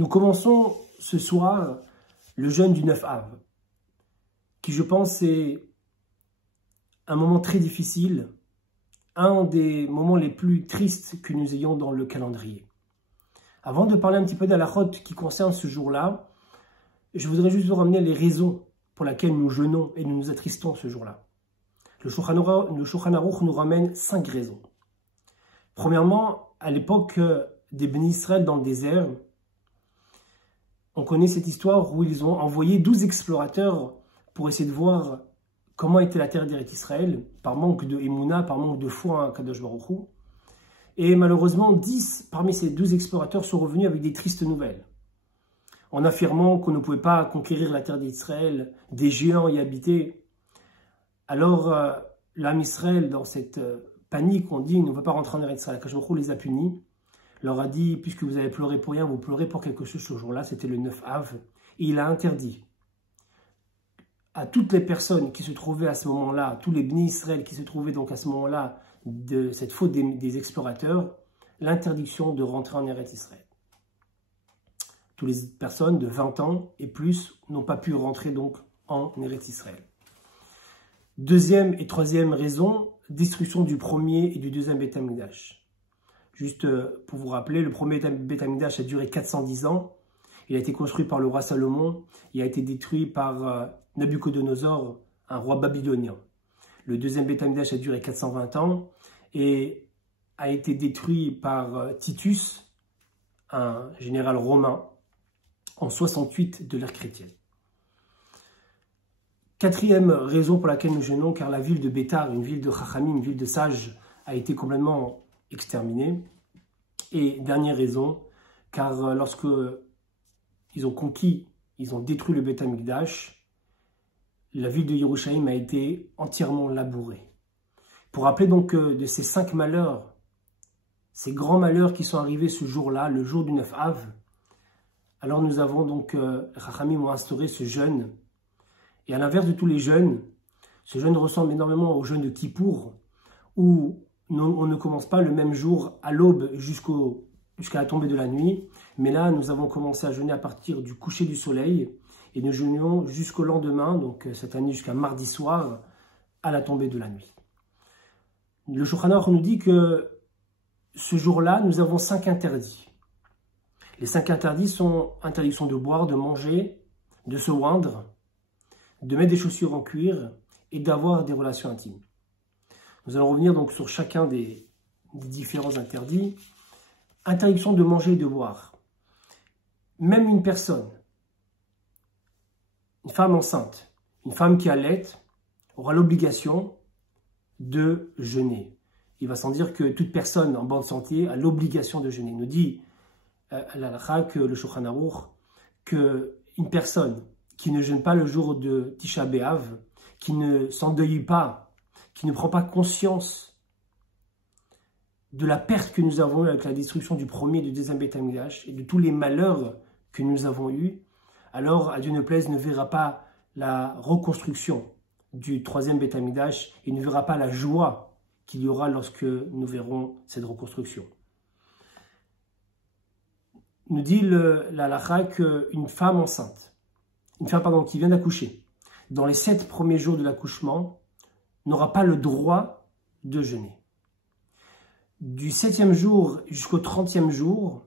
Nous commençons ce soir le jeûne du 9 Av, qui je pense est un moment très difficile, un des moments les plus tristes que nous ayons dans le calendrier. Avant de parler un petit peu d'Halachot qui concerne ce jour-là, je voudrais juste vous ramener les raisons pour lesquelles nous jeûnons et nous nous attristons ce jour-là. Le Shulchan Aruch nous ramène 5 raisons. Premièrement, à l'époque des Béni Israël dans le désert, on connaît cette histoire où ils ont envoyé 12 explorateurs pour essayer de voir comment était la terre d'Eretz Israël, par manque de Emouna, par manque de foi à Kadosh Baruch Hu. Et malheureusement, 10 parmi ces 12 explorateurs sont revenus avec des tristes nouvelles, en affirmant qu'on ne pouvait pas conquérir la terre d'Israël, des géants y habitaient. Alors, l'âme Israël, dans cette panique, on dit, on ne va pas rentrer en Eretz Israël. Kadosh Baruch Hu les a punis, leur a dit, puisque vous avez pleuré pour rien, vous pleurez pour quelque chose ce jour-là, c'était le 9 Av, et il a interdit à toutes les personnes qui se trouvaient à ce moment-là, tous les Béni Israël qui se trouvaient donc à ce moment-là de cette faute des explorateurs, l'interdiction de rentrer en Eretz Israël. Toutes les personnes de 20 ans et plus n'ont pas pu rentrer donc en Eretz Israël. Deuxième et troisième raison, destruction du premier et du deuxième Beth Amikdash. Juste pour vous rappeler, le premier Beth Amikdash a duré 410 ans. Il a été construit par le roi Salomon. Il a été détruit par Nabuchodonosor, un roi babylonien. Le deuxième Beth Amikdash a duré 420 ans et a été détruit par Titus, un général romain, en 68 de l'ère chrétienne. Quatrième raison pour laquelle nous jeûnons, car la ville de Bétar, une ville de Chachamim, une ville de sages, a été complètement exterminée. Et dernière raison, car lorsque ils ont conquis, ils ont détruit le Beth Amikdash, la ville de Yerushalayim a été entièrement labourée. Pour rappeler donc de ces 5 malheurs, ces grands malheurs qui sont arrivés ce jour-là, le jour du 9 Av, alors nous avons donc, Chachamim ont instauré ce jeûne. Et à l'inverse de tous les jeûnes, ce jeûne ressemble énormément au jeûne de Kippour, où on ne commence pas le même jour à l'aube jusqu'à la tombée de la nuit. Mais là, nous avons commencé à jeûner à partir du coucher du soleil et nous jeûnions jusqu'au lendemain, donc cette année jusqu'à mardi soir, à la tombée de la nuit. Le Shulchan Aruch nous dit que ce jour-là, nous avons 5 interdits. Les 5 interdits sont interdiction de boire, de manger, de se oindre, de mettre des chaussures en cuir et d'avoir des relations intimes. Nous allons revenir donc sur chacun des différents interdits. Interdiction de manger et de boire. Même une personne, une femme enceinte, une femme qui allait, aura l'obligation de jeûner. Il va sans dire que toute personne en bonne santé a l'obligation de jeûner. Il nous dit l'halakha, que le Shulchan Aruch, qu'une personne qui ne jeûne pas le jour de Tisha B'Av, qui ne s'endeuille pas, qui ne prend pas conscience de la perte que nous avons eue avec la destruction du premier et du deuxième Beth Amikdash et de tous les malheurs que nous avons eus, alors, à Dieu ne plaise, ne verra pas la reconstruction du troisième Beth Amikdash et ne verra pas la joie qu'il y aura lorsque nous verrons cette reconstruction. Nous dit la halakha qu'une femme enceinte, qui vient d'accoucher, dans les 7 premiers jours de l'accouchement, n'aura pas le droit de jeûner. Du 7e jour jusqu'au 30e jour,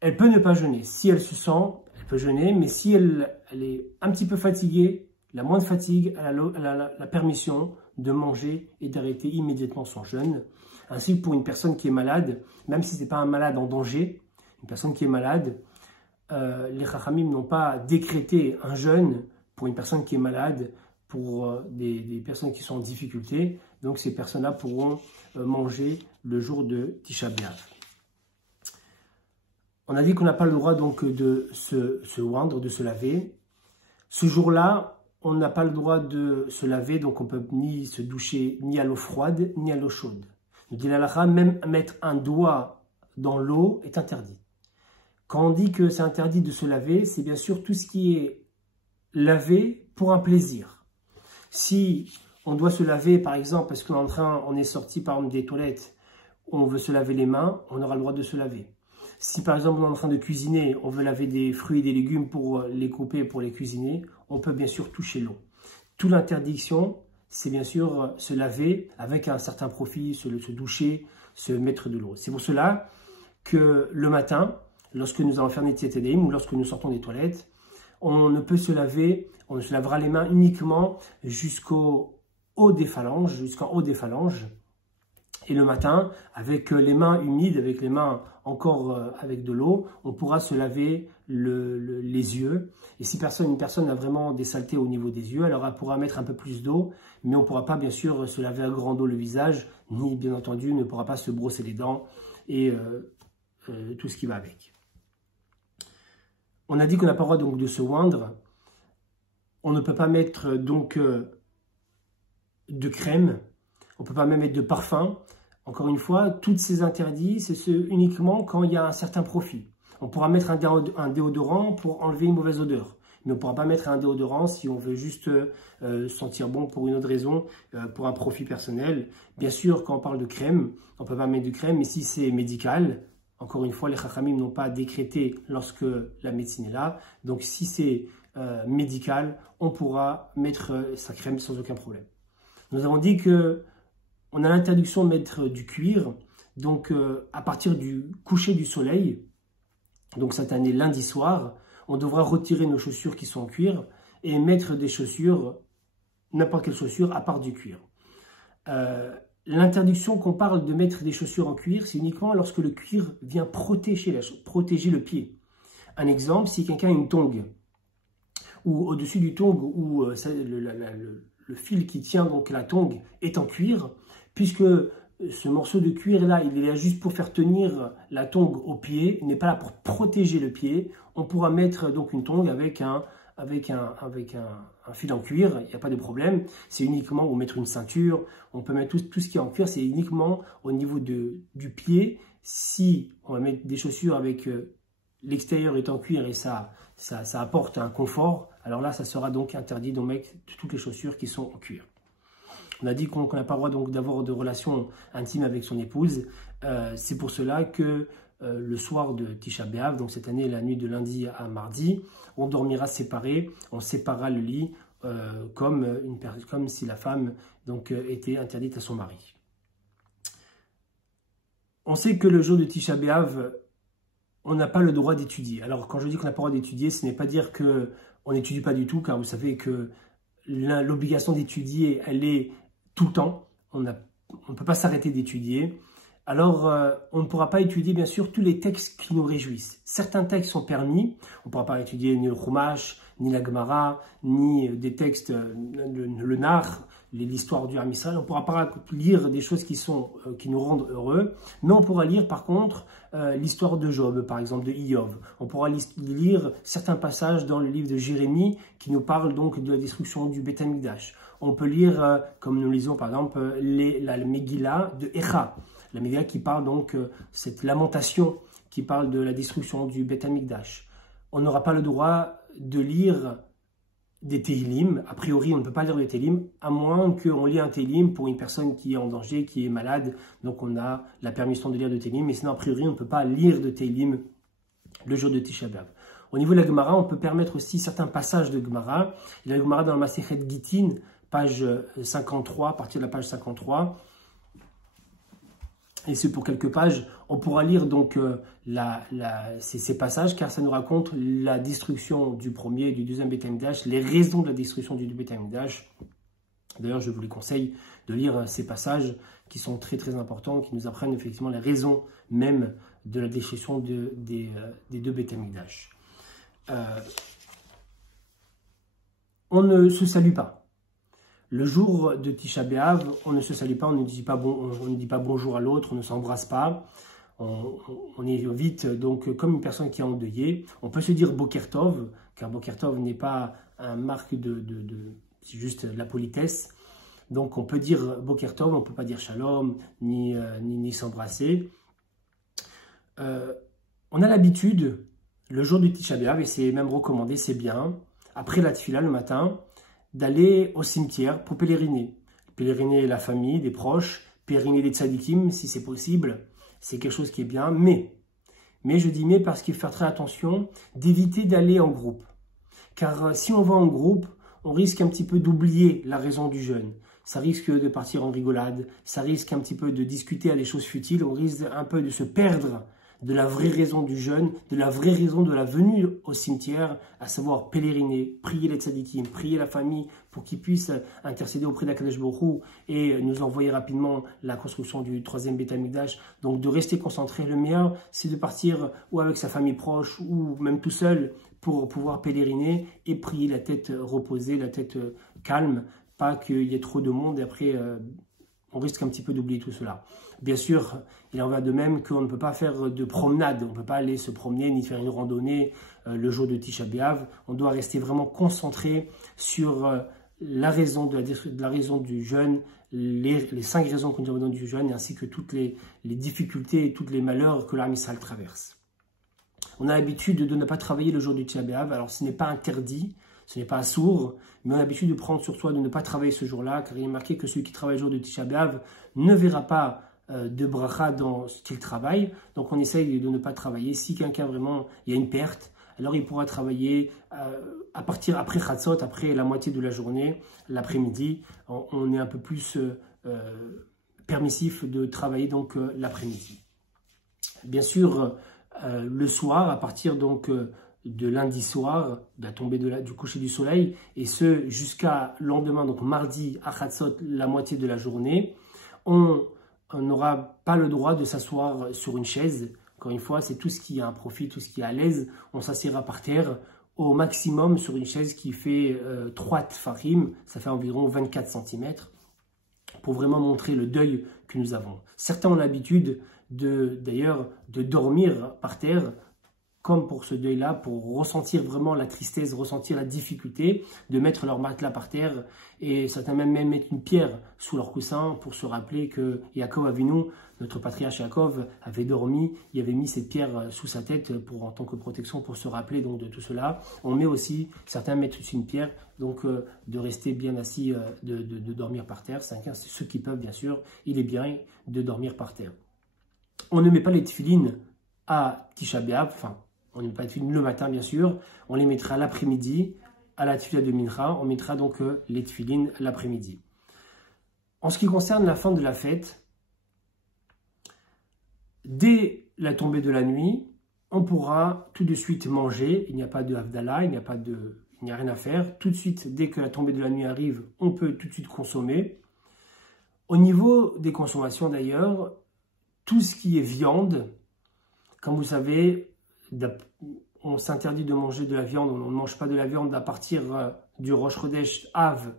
elle peut ne pas jeûner. Si elle se sent, elle peut jeûner, mais si elle est un petit peu fatiguée, la moindre fatigue, elle a la permission de manger et d'arrêter immédiatement son jeûne. Ainsi que pour une personne qui est malade, même si ce n'est pas un malade en danger, une personne qui est malade, les Chachamim n'ont pas décrété un jeûne pour une personne qui est malade, pour des personnes qui sont en difficulté. Donc ces personnes-là pourront manger le jour de Tisha B'Av. On a dit qu'on n'a pas le droit donc de se oindre, de se laver. Ce jour-là, on n'a pas le droit de se laver, donc on ne peut ni se doucher ni à l'eau froide, ni à l'eau chaude. Nous dit l'halakha, même mettre un doigt dans l'eau est interdit. Quand on dit que c'est interdit de se laver, c'est bien sûr tout ce qui est lavé pour un plaisir. Si on doit se laver, par exemple, parce on est sorti par exemple des toilettes, on veut se laver les mains, on aura le droit de se laver. Si par exemple on est en train de cuisiner, on veut laver des fruits et des légumes pour les couper, pour les cuisiner, on peut bien sûr toucher l'eau. Toute l'interdiction, c'est bien sûr se laver avec un certain profit, se doucher, se mettre de l'eau. C'est pour cela que le matin, lorsque nous allons faire Netilat Yadayim ou lorsque nous sortons des toilettes, on ne peut se laver, on se lavera les mains uniquement jusqu'au haut des phalanges, jusqu'en haut des phalanges. Et le matin, avec les mains humides, avec les mains encore avec de l'eau, on pourra se laver les yeux. Et si une personne a vraiment des saletés au niveau des yeux, alors elle pourra mettre un peu plus d'eau, mais on ne pourra pas bien sûr se laver à grande eau le visage, ni bien entendu ne pourra pas se brosser les dents et tout ce qui va avec. On a dit qu'on n'a pas le droit donc de se oindre. On ne peut pas mettre donc de crème. On ne peut pas même mettre de parfum. Encore une fois, tous ces interdits, c'est uniquement quand il y a un certain profit. On pourra mettre un déodorant pour enlever une mauvaise odeur. Mais on ne pourra pas mettre un déodorant si on veut juste sentir bon pour une autre raison, pour un profit personnel. Bien sûr, quand on parle de crème, on ne peut pas mettre de crème, mais si c'est médical, encore une fois, les Chachamim n'ont pas décrété lorsque la médecine est là. Donc si c'est médical, on pourra mettre sa crème sans aucun problème. Nous avons dit que on a l'interdiction de mettre du cuir, donc à partir du coucher du soleil, donc cette année lundi soir, on devra retirer nos chaussures qui sont en cuir et mettre des chaussures, n'importe quelle chaussure à part du cuir. L'interdiction qu'on parle de mettre des chaussures en cuir, c'est uniquement lorsque le cuir vient protéger le pied. Un exemple, si quelqu'un a une tongue, ou au-dessus du tongue, ou le fil qui tient donc la tongue est en cuir, puisque ce morceau de cuir là, il est là juste pour faire tenir la tongue au pied, il n'est pas là pour protéger le pied. On pourra mettre donc une tongue avec un fil en cuir, il n'y a pas de problème. C'est uniquement, ou mettre une ceinture, on peut mettre tout ce qui est en cuir, c'est uniquement au niveau du pied. Si on va mettre des chaussures avec l'extérieur est en cuir et ça apporte un confort, alors là, ça sera donc interdit de mettre toutes les chaussures qui sont en cuir. On a dit qu'on n'a pas le droit donc d'avoir de relations intimes avec son épouse. C'est pour cela que le soir de Tisha B'Av, donc cette année, la nuit de lundi à mardi, on dormira séparés, on séparera le lit comme si la femme donc, était interdite à son mari. On sait que le jour de Tisha B'Av, on n'a pas le droit d'étudier. Alors quand je dis qu'on n'a pas le droit d'étudier, ce n'est pas dire qu'on n'étudie pas du tout, car vous savez que l'obligation d'étudier, elle est tout le temps. On ne peut pas s'arrêter d'étudier. Alors, on ne pourra pas étudier, bien sûr, tous les textes qui nous réjouissent. Certains textes sont permis. On ne pourra pas étudier ni le Chumash, ni la Gemara, ni des textes, le Nar, l'histoire du Ham Israël. On ne pourra pas lire des choses qui nous rendent heureux. Mais on pourra lire, par contre, l'histoire de Job, par exemple, de Iyov. On pourra lire certains passages dans le livre de Jérémie qui nous parlent donc de la destruction du Beth Amikdash. On peut lire, comme nous lisons, par exemple, la Megillah de Echa. La Megillah qui parle donc, cette lamentation qui parle de la destruction du Beth Amikdash. On n'aura pas le droit de lire des Tehillim. A priori, on ne peut pas lire des Tehillim, à moins qu'on lit un Tehillim pour une personne qui est en danger, qui est malade. Donc, on a la permission de lire de Tehillim. Mais sinon, a priori, on ne peut pas lire de Tehillim le jour de Tisha B'Av. Au niveau de la Gemara, on peut permettre aussi certains passages de Gemara. Il y a la Gemara dans le Masechet Gittin, page 53, à partir de la page 53. Et c'est pour quelques pages, on pourra lire donc ces passages, car ça nous raconte la destruction du premier et du deuxième Beth Amikdash, les raisons de la destruction du Beth Amikdash. D'ailleurs, je vous les conseille de lire ces passages qui sont très très importants, qui nous apprennent effectivement les raisons même de la destruction des deux Beth Amikdash. On ne se salue pas. Le jour de Tisha B'Av, on ne se salue pas, on ne dit pas bonjour à l'autre, on ne s'embrasse pas. On est vite donc comme une personne qui est endeuillée. On peut se dire Boker Tov, car Boker Tov n'est pas un marque c'est juste la politesse. Donc on peut dire Boker Tov, on ne peut pas dire Shalom, ni s'embrasser. On a l'habitude, le jour du Tisha B'Av, et c'est même recommandé, c'est bien, après la Tfila le matin, d'aller au cimetière pour pèleriner. Pèleriner la famille, des proches, pèleriner des tzadikim si c'est possible, c'est quelque chose qui est bien. Mais je dis mais parce qu'il faut faire très attention d'éviter d'aller en groupe. Car si on va en groupe, on risque un petit peu d'oublier la raison du jeûne. Ça risque de partir en rigolade, ça risque un petit peu de discuter à des choses futiles, on risque un peu de se perdre de la vraie raison du jeûne, de la vraie raison de la venue au cimetière, à savoir pèleriner, prier les tzadikim, prier la famille pour qu'ils puissent intercéder auprès d'Akadosh Baruch Hu et nous envoyer rapidement la construction du 3e Beit HaMikdash. Donc de rester concentré. Le meilleur, c'est de partir ou avec sa famille proche ou même tout seul pour pouvoir pèleriner et prier la tête reposée, la tête calme, pas qu'il y ait trop de monde et après on risque un petit peu d'oublier tout cela. Bien sûr, il en va de même qu'on ne peut pas faire de promenade, on ne peut pas aller se promener ni faire une randonnée le jour de Tisha B'Av. On doit rester vraiment concentré sur la raison de la raison du jeûne, les 5 raisons que nous avons données du jeûne, ainsi que toutes les difficultés et tous les malheurs que l'Am Yisraël traverse. On a l'habitude de ne pas travailler le jour du Tisha B'Av, alors ce n'est pas interdit, ce n'est pas sourd, mais on a l'habitude de prendre sur soi de ne pas travailler ce jour-là, car il est marqué que celui qui travaille le jour de Tisha B'Av ne verra pas de bracha dans ce qu'il travaille. Donc on essaye de ne pas travailler. Si quelqu'un vraiment, il y a une perte, alors il pourra travailler à partir après Chatzot, après la moitié de la journée, l'après-midi. On est un peu plus permissif de travailler donc l'après-midi. Bien sûr, le soir, à partir donc de lundi soir, de la tombée du coucher du soleil, et ce jusqu'à lendemain, donc mardi à Chatzot, la moitié de la journée, on n'aura pas le droit de s'asseoir sur une chaise. Encore une fois, c'est tout ce qui a un profit, tout ce qui est à l'aise. On s'assiera par terre au maximum sur une chaise qui fait 3 tfarim, ça fait environ 24 cm, pour vraiment montrer le deuil que nous avons. Certains ont l'habitude d'ailleurs de dormir par terre, comme pour ce deuil-là, pour ressentir vraiment la tristesse, ressentir la difficulté, de mettre leur matelas par terre, et certains même mettent une pierre sous leur coussin pour se rappeler que Yaakov Avinu, notre patriarche Yaakov, avait dormi, il avait mis cette pierre sous sa tête en tant que protection pour se rappeler donc de tout cela. On met aussi, certains mettent aussi une pierre, donc de rester bien assis, de dormir par terre. C'est ceux qui peuvent, bien sûr, il est bien de dormir par terre. On ne met pas les tefilines à Tisha B'Av, enfin, on ne met pas les tefilines le matin, bien sûr. On les mettra l'après-midi, à la tefila de Mincha. On mettra donc les tefilines l'après-midi. En ce qui concerne la fin de la fête, dès la tombée de la nuit, on pourra tout de suite manger. Il n'y a pas de Havdalah, il n'y a rien à faire. Tout de suite, dès que la tombée de la nuit arrive, on peut tout de suite consommer. Au niveau des consommations d'ailleurs, tout ce qui est viande, comme vous savez, on s'interdit de manger de la viande, on ne mange pas de la viande à partir du Rosh Chodesh Av,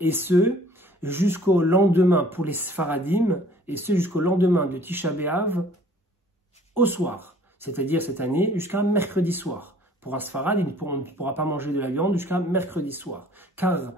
et ce, jusqu'au lendemain pour les Sfaradim, et ce, jusqu'au lendemain de Tisha B'Av, au soir, c'est-à-dire cette année, jusqu'à mercredi soir. Pour un Sfarad, on ne pourra pas manger de la viande jusqu'à mercredi soir, car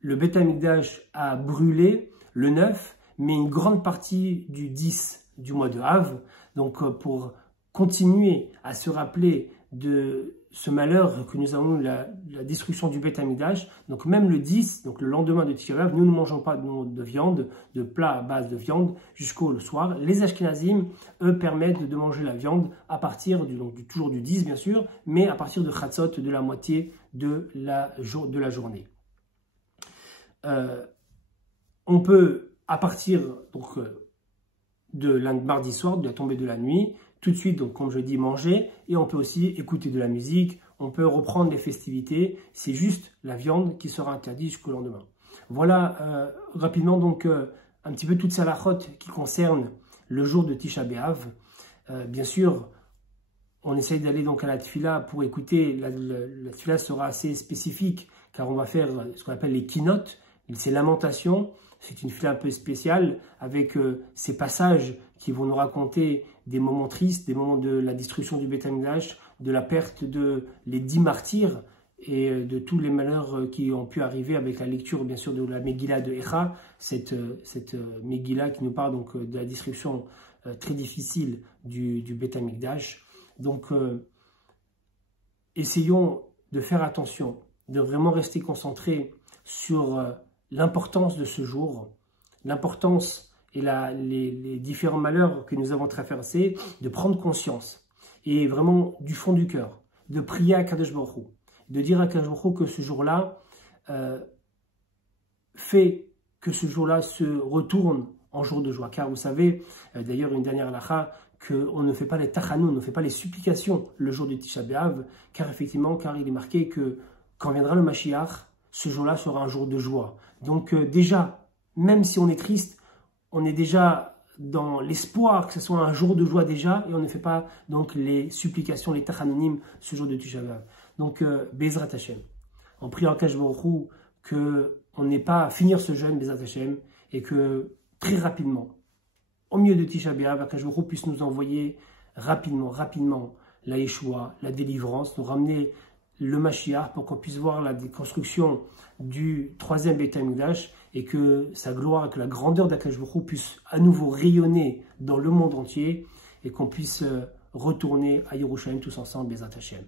le Beit HaMikdash a brûlé le 9, mais une grande partie du 10 du mois de Av, donc pour continuer à se rappeler de ce malheur que nous avons eu, la destruction du Beit HaMikdash. Donc même le 10, donc le lendemain de Tisha B'Av, nous ne mangeons pas de viande, de plats à base de viande jusqu'au soir. Les Ashkenazim, eux, permettent de manger la viande à partir toujours du 10 bien sûr, mais à partir de Chatzot, de la moitié de la journée. On peut, à partir donc de mardi soir, de la tombée de la nuit, tout de suite, donc comme je dis, manger, et on peut aussi écouter de la musique, on peut reprendre les festivités, c'est juste la viande qui sera interdite jusqu'au lendemain. Voilà rapidement donc un petit peu toute ces halachot qui concernent le jour de Tisha B'Av. Bien sûr, on essaye d'aller donc à la tefila pour écouter, la tefila sera assez spécifique, car on va faire ce qu'on appelle les kinot, ces lamentations. C'est une tefila un peu spéciale avec ces passages qui vont nous raconter des moments tristes, des moments de la destruction du Beit HaMikdash, de la perte de les 10 martyrs et de tous les malheurs qui ont pu arriver avec la lecture bien sûr de la Megillah de Echa, cette Megillah qui nous parle donc de la destruction très difficile du Beit HaMikdash. Donc essayons de faire attention, de vraiment rester concentrés sur l'importance de ce jour, l'importance et les différents malheurs que nous avons traversés, de prendre conscience. et vraiment du fond du cœur, de prier à Kadosh Baruch Hu, de dire à Kadosh Baruch Hu que ce jour-là fait que ce jour-là se retourne en jour de joie. Car vous savez, d'ailleurs une dernière halakha, qu'on ne fait pas les tachanoun, on ne fait pas les supplications le jour du Tisha B'Av, car effectivement, car il est marqué que quand viendra le Mashiach, ce jour-là sera un jour de joie. Donc déjà, même si on est triste, on est déjà dans l'espoir que ce soit un jour de joie déjà, et on ne fait pas donc les supplications, les tachanounim ce jour de Tisha B'Av. Donc Bezrat Hashem, en priant à Kadosh Baruch Hu qu'on n'ait pas à finir ce jeûne Bezrat Hashem, et que très rapidement, au milieu de Tisha B'Av, Akadosh Baruch Hu puisse nous envoyer rapidement la Yeshua, la délivrance, nous ramener le Mashiach pour qu'on puisse voir la déconstruction du troisième Beit HaMikdash et que sa gloire et que la grandeur d'Akadosh Baruch Hu puisse à nouveau rayonner dans le monde entier et qu'on puisse retourner à Yerushalayim tous ensemble, Bezrat Hashem.